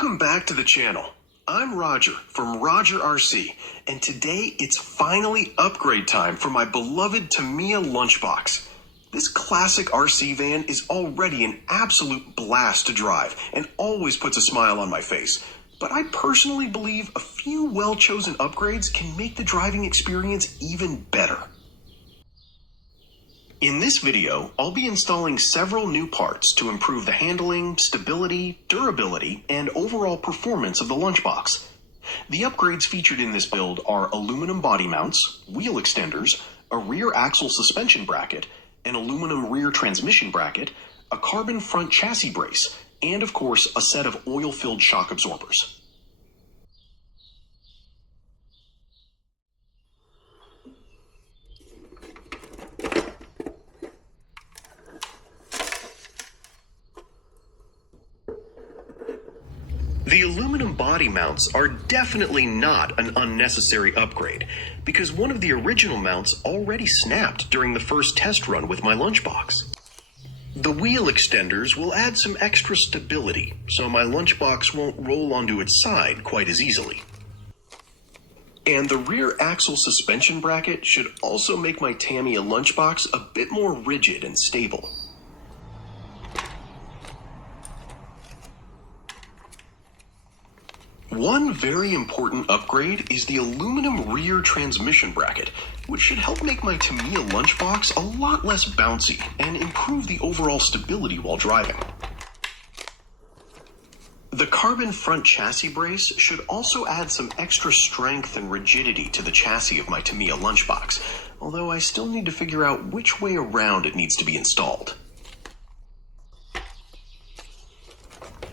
Welcome back to the channel. I'm Roger from RogerRC, and today it's finally upgrade time for my beloved Tamiya Lunchbox. This classic RC van is already an absolute blast to drive and always puts a smile on my face. But I personally believe a few well-chosen upgrades can make the driving experience even better. In this video, I'll be installing several new parts to improve the handling, stability, durability, and overall performance of the Lunchbox. The upgrades featured in this build are aluminum body mounts, wheel extenders, a rear axle suspension bracket, an aluminum rear transmission bracket, a carbon front chassis brace, and of course, a set of oil-filled shock absorbers. The aluminum body mounts are definitely not an unnecessary upgrade, because one of the original mounts already snapped during the first test run with my Lunchbox. The wheel extenders will add some extra stability, so my Lunchbox won't roll onto its side quite as easily. And the rear axle suspension bracket should also make my Tamiya Lunchbox a bit more rigid and stable. One very important upgrade is the aluminum rear transmission bracket, which should help make my Tamiya Lunchbox a lot less bouncy and improve the overall stability while driving. The carbon front chassis brace should also add some extra strength and rigidity to the chassis of my Tamiya Lunchbox, although I still need to figure out which way around it needs to be installed.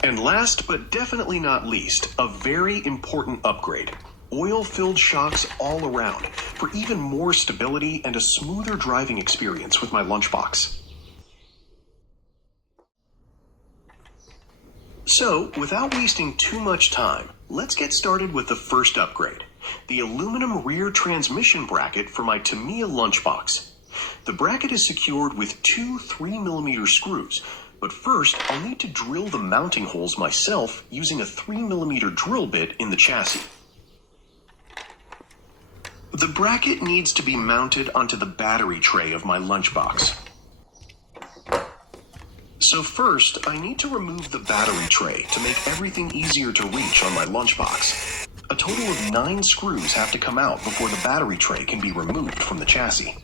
And last but definitely not least, a very important upgrade. Oil-filled shocks all around for even more stability and a smoother driving experience with my Lunchbox. So, without wasting too much time, let's get started with the first upgrade, the aluminum rear transmission bracket for my Tamiya Lunchbox. The bracket is secured with two 3mm screws, but first I'll need to drill the mounting holes myself using a 3mm drill bit in the chassis. The bracket needs to be mounted onto the battery tray of my Lunchbox. So first, I need to remove the battery tray to make everything easier to reach on my Lunchbox. A total of 9 screws have to come out before the battery tray can be removed from the chassis.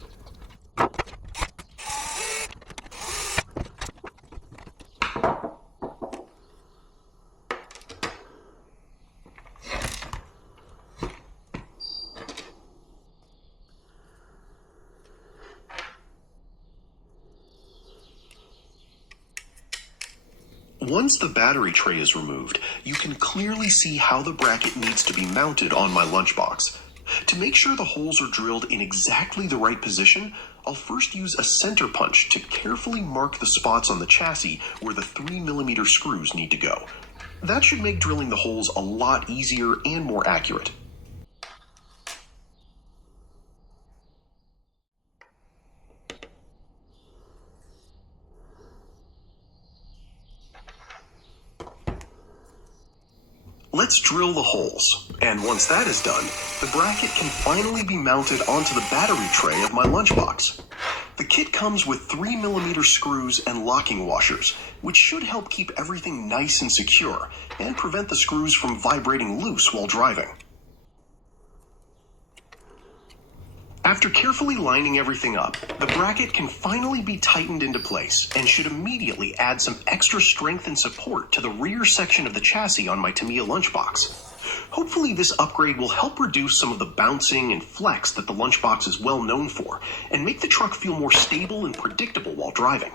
Once the battery tray is removed, you can clearly see how the bracket needs to be mounted on my Lunchbox. To make sure the holes are drilled in exactly the right position, I'll first use a center punch to carefully mark the spots on the chassis where the 3mm screws need to go. That should make drilling the holes a lot easier and more accurate. Let's drill the holes, and once that is done, the bracket can finally be mounted onto the battery tray of my Lunchbox. The kit comes with 3mm screws and locking washers, which should help keep everything nice and secure, and prevent the screws from vibrating loose while driving. After carefully lining everything up, the bracket can finally be tightened into place and should immediately add some extra strength and support to the rear section of the chassis on my Tamiya Lunchbox. Hopefully this upgrade will help reduce some of the bouncing and flex that the Lunchbox is well known for, and make the truck feel more stable and predictable while driving.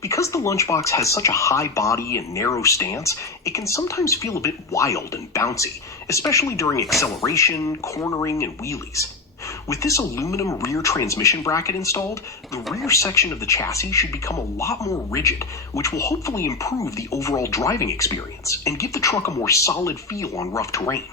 Because the Lunchbox has such a high body and narrow stance, it can sometimes feel a bit wild and bouncy, especially during acceleration, cornering, and wheelies. With this aluminum rear transmission bracket installed, the rear section of the chassis should become a lot more rigid, which will hopefully improve the overall driving experience and give the truck a more solid feel on rough terrain.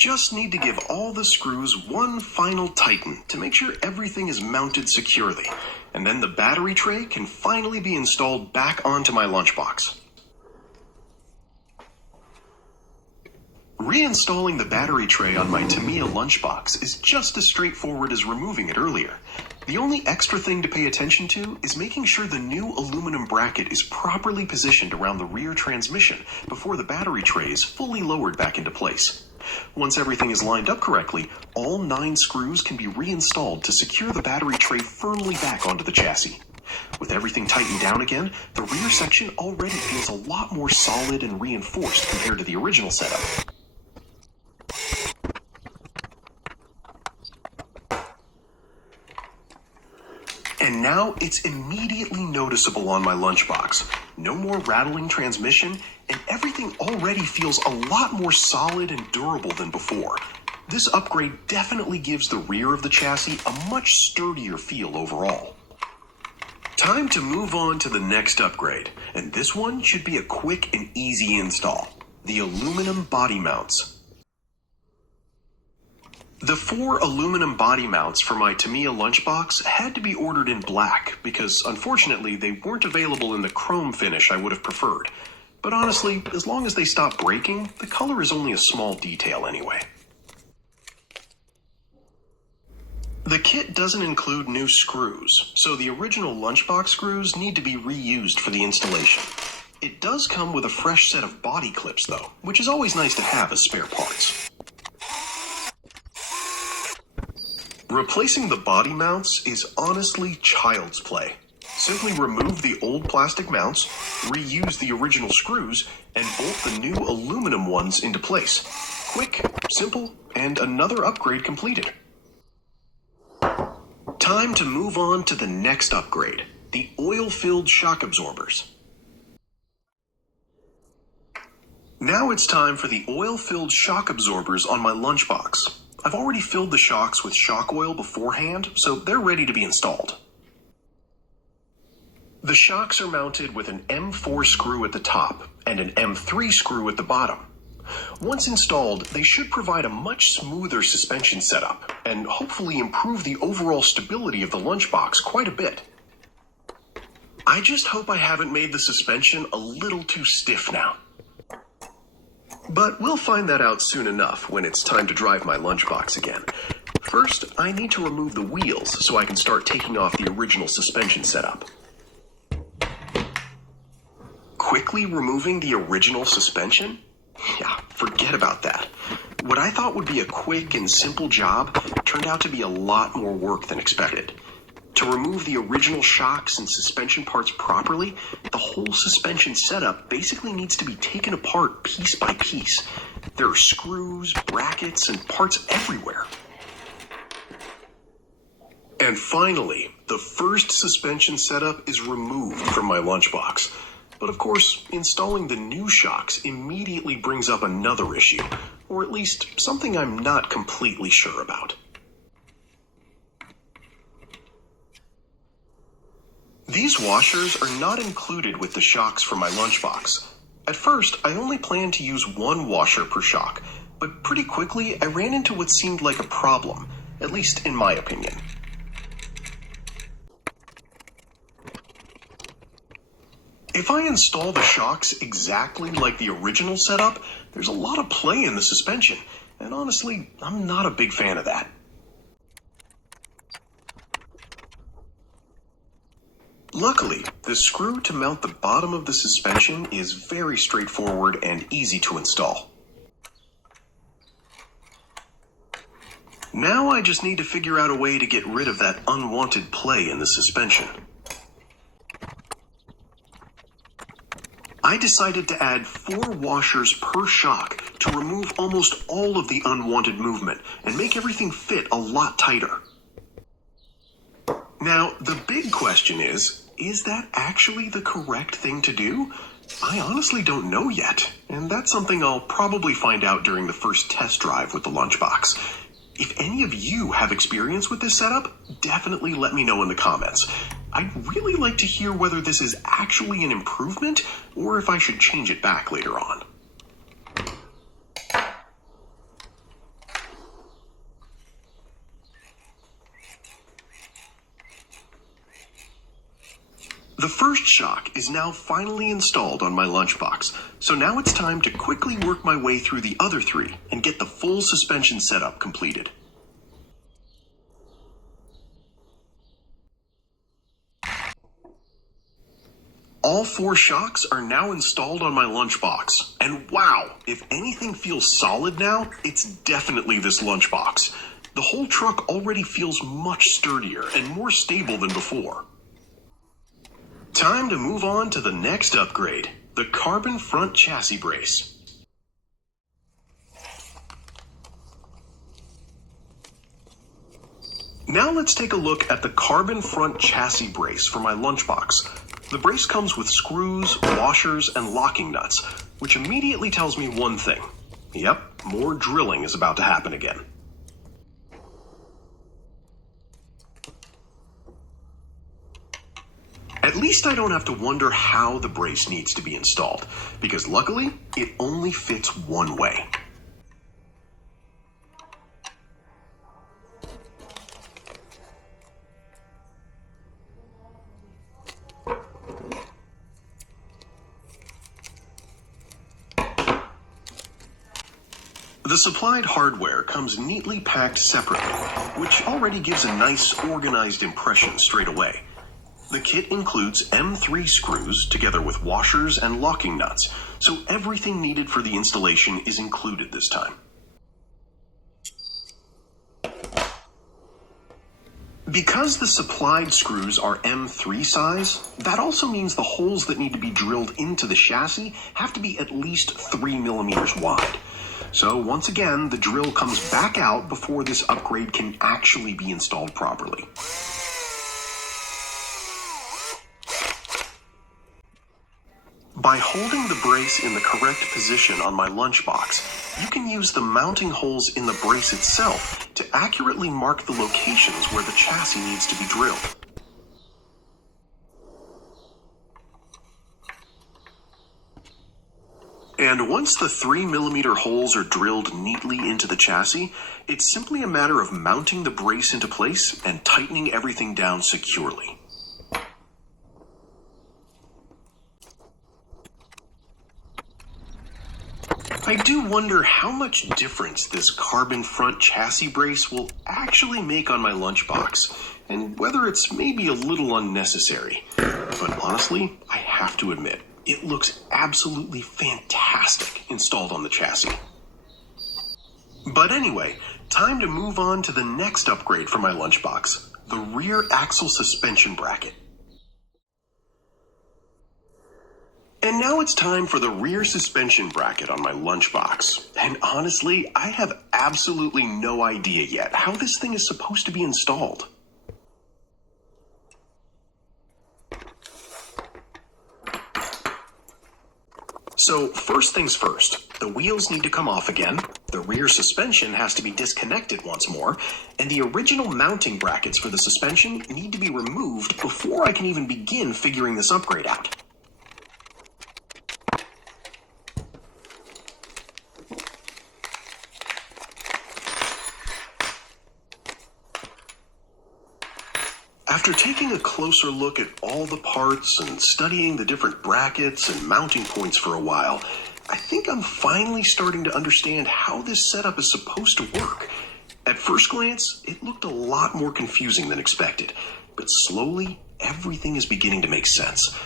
Just need to give all the screws one final tighten to make sure everything is mounted securely, and then the battery tray can finally be installed back onto my lunchbox. Reinstalling the battery tray on my Tamiya Lunchbox is just as straightforward as removing it earlier. The only extra thing to pay attention to is making sure the new aluminum bracket is properly positioned around the rear transmission before the battery tray is fully lowered back into place. Once everything is lined up correctly, all 9 screws can be reinstalled to secure the battery tray firmly back onto the chassis. With everything tightened down again, the rear section already feels a lot more solid and reinforced compared to the original setup. And now it's immediately noticeable on my lunchbox. No more rattling transmission, and everything already feels a lot more solid and durable than before. This upgrade definitely gives the rear of the chassis a much sturdier feel overall. Time to move on to the next upgrade, and this one should be a quick and easy install: the aluminum body mounts. The 4 aluminum body mounts for my Tamiya Lunchbox had to be ordered in black because, unfortunately, they weren't available in the chrome finish I would have preferred. But honestly, as long as they stop breaking, the color is only a small detail anyway. The kit doesn't include new screws, so the original Lunchbox screws need to be reused for the installation. It does come with a fresh set of body clips though, which is always nice to have as spare parts. Replacing the body mounts is honestly child's play. Simply remove the old plastic mounts, reuse the original screws, and bolt the new aluminum ones into place. Quick, simple, and another upgrade completed. Time to move on to the next upgrade, the oil-filled shock absorbers. Now it's time for the oil-filled shock absorbers on my Lunchbox. I've already filled the shocks with shock oil beforehand, so they're ready to be installed. The shocks are mounted with an M4 screw at the top and an M3 screw at the bottom. Once installed, they should provide a much smoother suspension setup and hopefully improve the overall stability of the Lunchbox quite a bit. I just hope I haven't made the suspension a little too stiff now. But we'll find that out soon enough when it's time to drive my Lunchbox again. First, I need to remove the wheels so I can start taking off the original suspension setup. Quickly removing the original suspension? Yeah, forget about that. What I thought would be a quick and simple job turned out to be a lot more work than expected. To remove the original shocks and suspension parts properly, the whole suspension setup basically needs to be taken apart piece by piece. There are screws, brackets, and parts everywhere. And finally, the first suspension setup is removed from my Lunchbox. But of course, installing the new shocks immediately brings up another issue, or at least something I'm not completely sure about. These washers are not included with the shocks for my Lunchbox. At first, I only planned to use one washer per shock, but pretty quickly I ran into what seemed like a problem, at least in my opinion. If I install the shocks exactly like the original setup, there's a lot of play in the suspension, and honestly, I'm not a big fan of that. Luckily, the screw to mount the bottom of the suspension is very straightforward and easy to install. Now I just need to figure out a way to get rid of that unwanted play in the suspension. I decided to add 4 washers per shock to remove almost all of the unwanted movement and make everything fit a lot tighter. Now, the big question is that actually the correct thing to do? I honestly don't know yet, and that's something I'll probably find out during the first test drive with the Lunchbox. If any of you have experience with this setup, definitely let me know in the comments. I'd really like to hear whether this is actually an improvement or if I should change it back later on. The first shock is now finally installed on my lunchbox, so now it's time to quickly work my way through the other three and get the full suspension setup completed. All 4 shocks are now installed on my lunchbox, and wow, if anything feels solid now, it's definitely this lunchbox. The whole truck already feels much sturdier and more stable than before. Time to move on to the next upgrade, the carbon front chassis brace. Now let's take a look at the carbon front chassis brace for my lunchbox. The brace comes with screws, washers, and locking nuts, which immediately tells me one thing. Yep, more drilling is about to happen again. At least I don't have to wonder how the brace needs to be installed, because luckily, it only fits one way. The supplied hardware comes neatly packed separately, which already gives a nice, organized impression straight away. The kit includes M3 screws together with washers and locking nuts, so everything needed for the installation is included this time. Because the supplied screws are M3 size, that also means the holes that need to be drilled into the chassis have to be at least 3 millimeters wide. So once again, the drill comes back out before this upgrade can actually be installed properly. By holding the brace in the correct position on my lunchbox, you can use the mounting holes in the brace itself to accurately mark the locations where the chassis needs to be drilled. And once the 3 millimeter holes are drilled neatly into the chassis, it's simply a matter of mounting the brace into place and tightening everything down securely. I do wonder how much difference this carbon front chassis brace will actually make on my lunchbox, and whether it's maybe a little unnecessary. But honestly, I have to admit, it looks absolutely fantastic installed on the chassis. But anyway, time to move on to the next upgrade for my lunchbox, the rear axle suspension bracket. And now it's time for the rear suspension bracket on my lunchbox. And honestly, I have absolutely no idea yet how this thing is supposed to be installed. So first things first, the wheels need to come off again, the rear suspension has to be disconnected once more, and the original mounting brackets for the suspension need to be removed before I can even begin figuring this upgrade out. After taking a closer look at all the parts and studying the different brackets and mounting points for a while, I think I'm finally starting to understand how this setup is supposed to work. At first glance, it looked a lot more confusing than expected, but slowly, everything is beginning to make sense.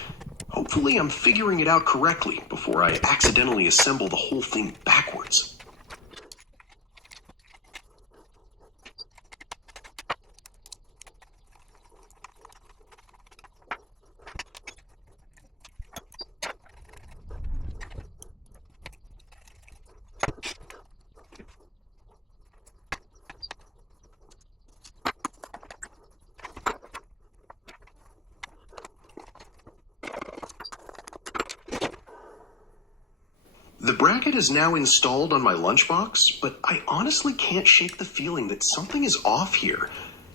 Hopefully, I'm figuring it out correctly before I accidentally assemble the whole thing backwards. The bracket is now installed on my lunchbox, but I honestly can't shake the feeling that something is off here.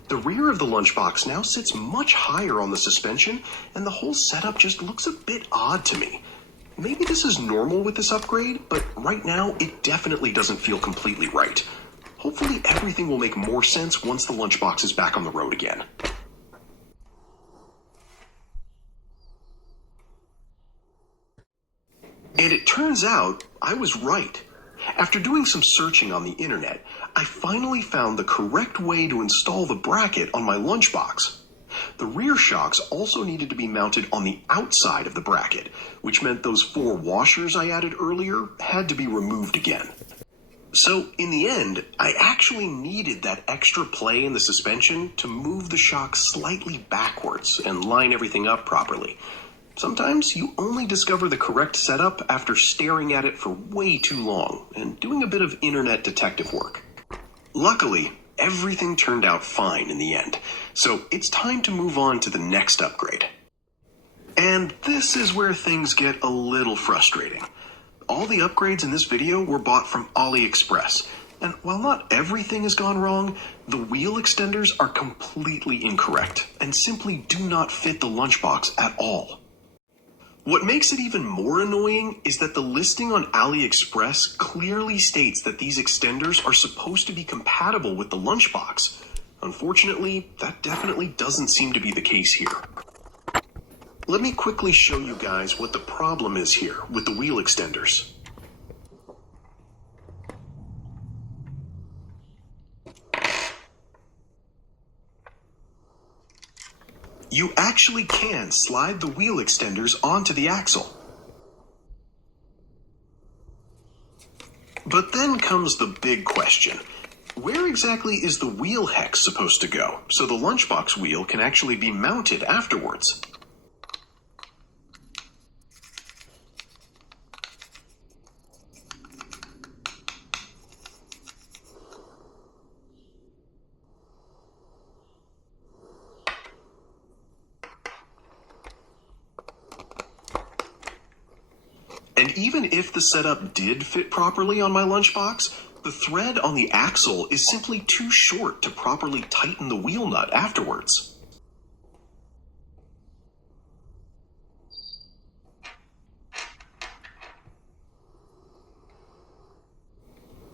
The rear of the lunchbox now sits much higher on the suspension, and the whole setup just looks a bit odd to me. Maybe this is normal with this upgrade, but right now it definitely doesn't feel completely right. Hopefully everything will make more sense once the lunchbox is back on the road again. And it turns out I was right. After doing some searching on the internet, I finally found the correct way to install the bracket on my lunchbox. The rear shocks also needed to be mounted on the outside of the bracket, which meant those 4 washers I added earlier had to be removed again. So, in the end, I actually needed that extra play in the suspension to move the shock slightly backwards and line everything up properly. Sometimes you only discover the correct setup after staring at it for way too long and doing a bit of internet detective work. Luckily, everything turned out fine in the end, so it's time to move on to the next upgrade. And this is where things get a little frustrating. All the upgrades in this video were bought from AliExpress, and while not everything has gone wrong, the wheel extenders are completely incorrect and simply do not fit the lunchbox at all. What makes it even more annoying is that the listing on AliExpress clearly states that these extenders are supposed to be compatible with the lunchbox. Unfortunately, that definitely doesn't seem to be the case here. Let me quickly show you guys what the problem is here with the wheel extenders. You actually can slide the wheel extenders onto the axle. But then comes the big question. Where exactly is the wheel hex supposed to go so the lunchbox wheel can actually be mounted afterwards? And even if the setup did fit properly on my lunchbox, the thread on the axle is simply too short to properly tighten the wheel nut afterwards.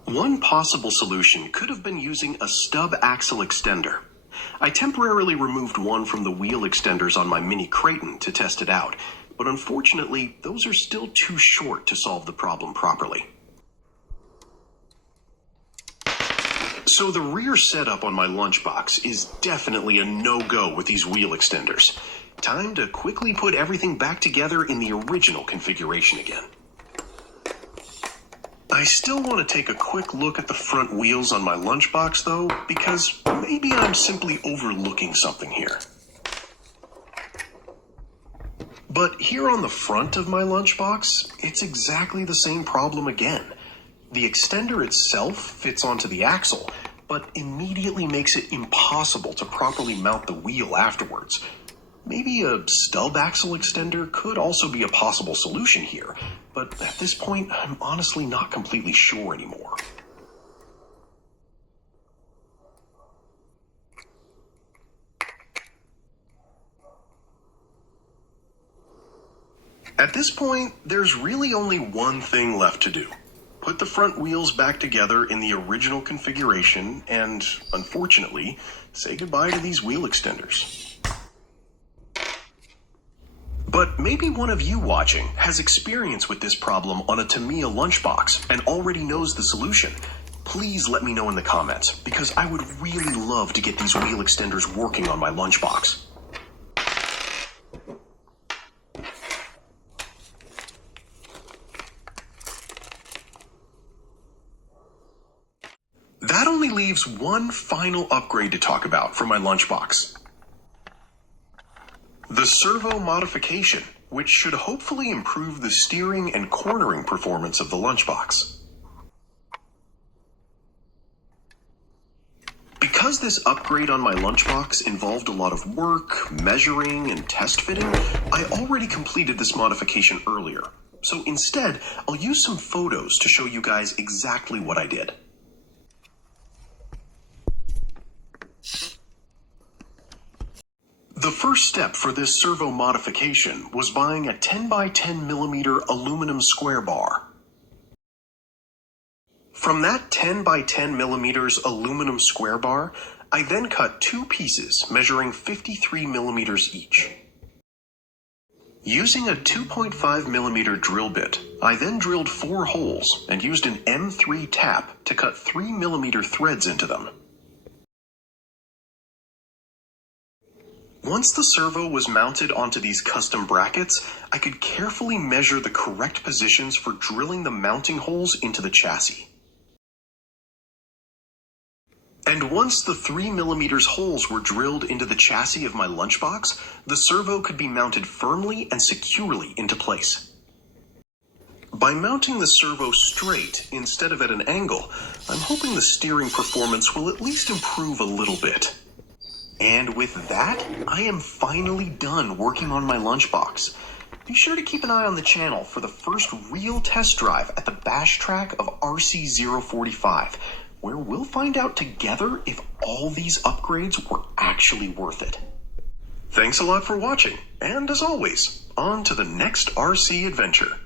One possible solution could have been using a stub axle extender. I temporarily removed one from the wheel extenders on my Mini Creighton to test it out, but unfortunately, those are still too short to solve the problem properly. So the rear setup on my lunchbox is definitely a no-go with these wheel extenders. Time to quickly put everything back together in the original configuration again. I still want to take a quick look at the front wheels on my lunchbox though, because maybe I'm simply overlooking something here. But here on the front of my lunchbox, it's exactly the same problem again. The extender itself fits onto the axle, but immediately makes it impossible to properly mount the wheel afterwards. Maybe a stub axle extender could also be a possible solution here, but at this point, I'm honestly not completely sure anymore. At this point, there's really only one thing left to do. Put the front wheels back together in the original configuration and, unfortunately, say goodbye to these wheel extenders. But maybe one of you watching has experience with this problem on a Tamiya Lunchbox and already knows the solution. Please let me know in the comments, because I would really love to get these wheel extenders working on my lunchbox. That only leaves one final upgrade to talk about for my lunchbox. The servo modification, which should hopefully improve the steering and cornering performance of the lunchbox. Because this upgrade on my lunchbox involved a lot of work, measuring, and test fitting, I already completed this modification earlier. So instead, I'll use some photos to show you guys exactly what I did. The first step for this servo modification was buying a 10x10mm aluminum square bar. From that 10x10mm aluminum square bar, I then cut 2 pieces measuring 53mm each. Using a 2.5mm drill bit, I then drilled 4 holes and used an M3 tap to cut 3mm threads into them. Once the servo was mounted onto these custom brackets, I could carefully measure the correct positions for drilling the mounting holes into the chassis. And once the 3mm holes were drilled into the chassis of my lunchbox, the servo could be mounted firmly and securely into place. By mounting the servo straight instead of at an angle, I'm hoping the steering performance will at least improve a little bit. And with that, I am finally done working on my lunchbox. Be sure to keep an eye on the channel for the first real test drive at the bash track of RC045, where we'll find out together if all these upgrades were actually worth it. Thanks a lot for watching, and as always, on to the next RC adventure.